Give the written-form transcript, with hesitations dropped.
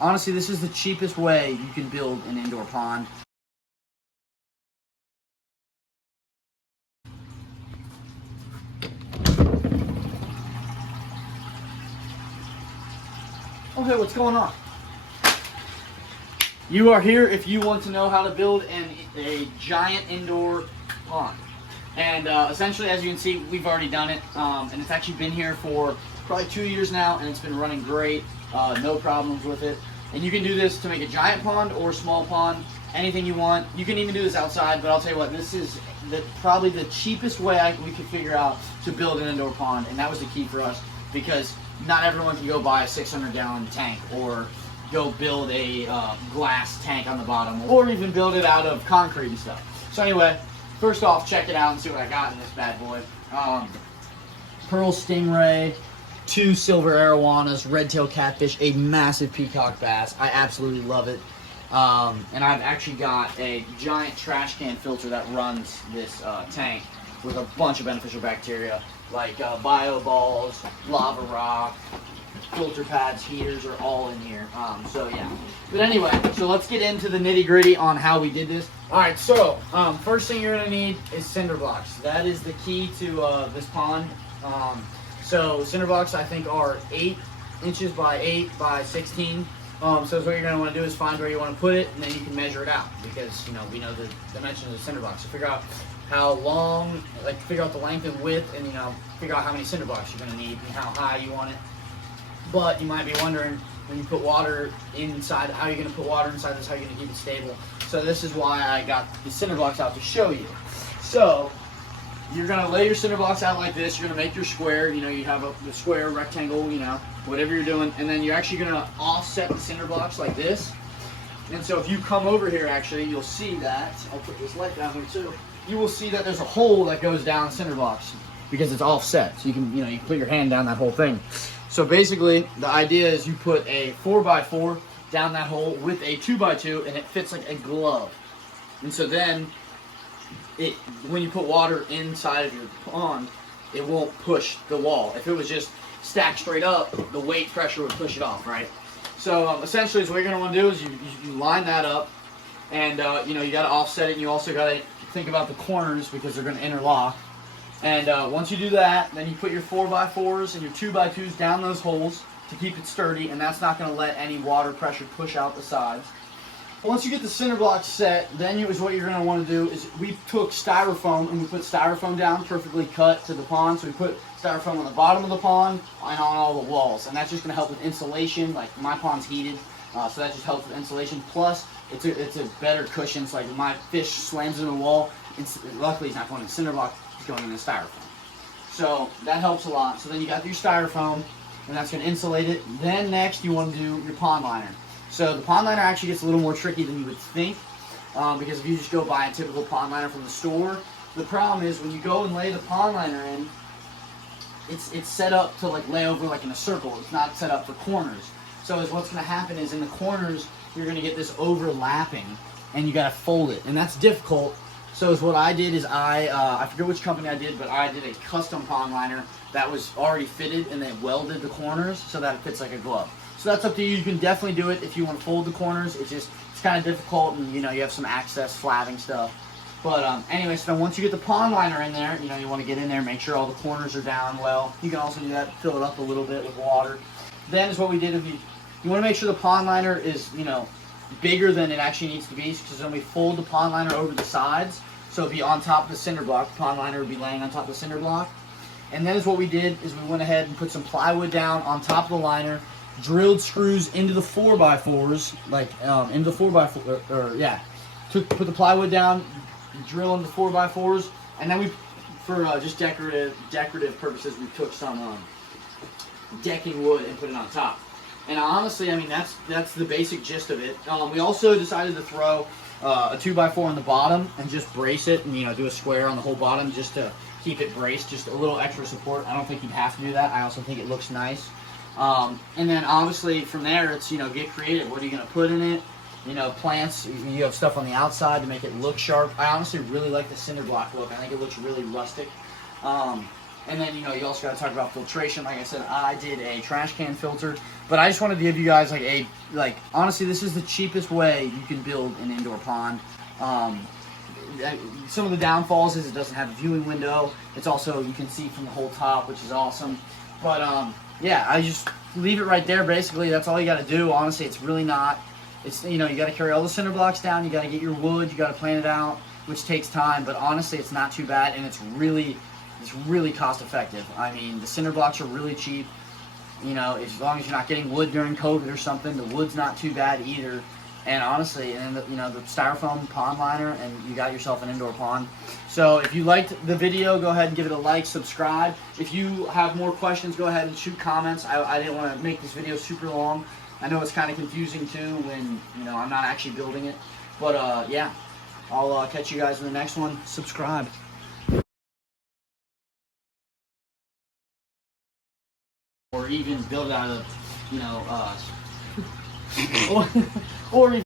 Honestly, this is the cheapest way you can build an indoor pond. Okay, what's going on? You are here if you want to know how to build a giant indoor pond. And essentially, as you can see, we've already done it. And it's actually been here for probably 2 years now, and it's been running great. No problems with it. And you can do this to make a giant pond or a small pond, anything you want. You can even do this outside, but I'll tell you what, this is probably the cheapest way we could figure out to build an indoor pond. And that was the key for us, because not everyone can go buy a 600-gallon tank or go build a glass tank on the bottom, or even build it out of concrete and stuff. So anyway, first off, check it out and see what I got in this bad boy. Pearl stingray, 2 silver arowanas, red-tailed catfish, a massive peacock bass. I absolutely love it. And I've actually got a giant trash can filter that runs this tank with a bunch of beneficial bacteria like bio balls, lava rock, filter pads, heaters are all in here. So yeah. But anyway, so let's get into the nitty gritty on how we did this. All right, so first thing you're gonna need is cinder blocks. That is the key to this pond. So cinder blocks, I think, are 8 inches by 8 by 16. So what you're gonna want to do is find where you want to put it, and then you can measure it out, because we know the dimensions of the cinder blocks. So figure out how long, figure out the length and width, and figure out how many cinder blocks you're gonna need and how high you want it. But you might be wondering, when you put water inside, how are you going to put water inside this, how are you going to keep it stable? So this is why I got the cinder blocks out to show you. So you're going to lay your cinder blocks out like this. You're going to make your square. You have the square, rectangle, whatever you're doing. And then you're actually going to offset the cinder blocks like this. And so if you come over here, actually, you'll see that. I'll put this light down here too. You will see that there's a hole that goes down cinder blocks because it's offset. So you can, you can put your hand down that whole thing. So basically, the idea is you put a 4x4 down that hole with a 2x2, and it fits like a glove. And so then, when you put water inside of your pond, it won't push the wall. If it was just stacked straight up, the weight pressure would push it off, right? So essentially, what you're going to want to do is you line that up, and you got to offset it, and you also got to think about the corners because they're going to interlock. And once you do that, then you put your 4x4s and your 2x2s down those holes to keep it sturdy, and that's not going to let any water pressure push out the sides. Once you get the cinder blocks set, then what you're going to want to do is we took styrofoam and we put styrofoam down, perfectly cut to the pond. So we put styrofoam on the bottom of the pond and on all the walls, and that's just going to help with insulation. Like my pond's heated, so that just helps with insulation. Plus, it's a better cushion. So like when my fish slams into the wall, luckily it's not going in the cinder block. Going in the styrofoam. So that helps a lot. So then you got your styrofoam, and that's going to insulate it. Then next you want to do your pond liner. So the pond liner actually gets a little more tricky than you would think, because if you just go buy a typical pond liner from the store, the problem is when you go and lay the pond liner in, it's set up to lay over in a circle. It's not set up for corners. So what's going to happen is in the corners you're going to get this overlapping, and you got to fold it, and that's difficult. So what I did is I forget which company I did, but I did a custom pond liner that was already fitted, and they welded the corners so that it fits like a glove. So that's up to you. You can definitely do it if you want to fold the corners. It's kind of difficult, and you have some access flatting stuff. But anyway, so then once you get the pond liner in there, you want to get in there, make sure all the corners are down well. You can also do that, fill it up a little bit with water. Then is what we did. If you want to make sure the pond liner is bigger than it actually needs to be, because when we fold the pond liner over the sides, so it'd be on top of the cinder block, the pond liner would be laying on top of the cinder block. And then what we did is we went ahead and put some plywood down on top of the liner, drilled screws into the 4x4s, into the 4x4, put the plywood down, drill into the 4x4s, and then for just decorative purposes, we took some decking wood and put it on top. And honestly, that's the basic gist of it. We also decided to throw a 2x4 on the bottom and just brace it, and do a square on the whole bottom just to keep it braced, just a little extra support. I don't think you'd have to do that. I also think it looks nice. And then obviously from there, it's get creative. What are you going to put in it? Plants. You have stuff on the outside to make it look sharp. I honestly really like the cinder block look. I think it looks really rustic. And then, you know, you also got to talk about filtration. Like I said, I did a trash can filter, but I just wanted to give you guys honestly, this is the cheapest way you can build an indoor pond. Some of the downfalls is it doesn't have a viewing window. It's also, you can see from the whole top, which is awesome. But yeah, I just leave it right there. Basically, that's all you got to do. Honestly, it's really not. It's, you know, you got to carry all the cinder blocks down. You got to get your wood. You got to plan it out, which takes time. But honestly, it's not too bad, and it's really cost effective. I mean, the cinder blocks are really cheap. You know, as long as you're not getting wood during COVID or something, the wood's not too bad either. And honestly, and then the styrofoam pond liner, and you got yourself an indoor pond. So if you liked the video, go ahead and give it a like, subscribe. If you have more questions, go ahead and shoot comments. I didn't want to make this video super long. I know it's kind of confusing too when, you know, I'm not actually building it. But yeah, I'll catch you guys in the next one. Subscribe. Or even build it out of, you know, or even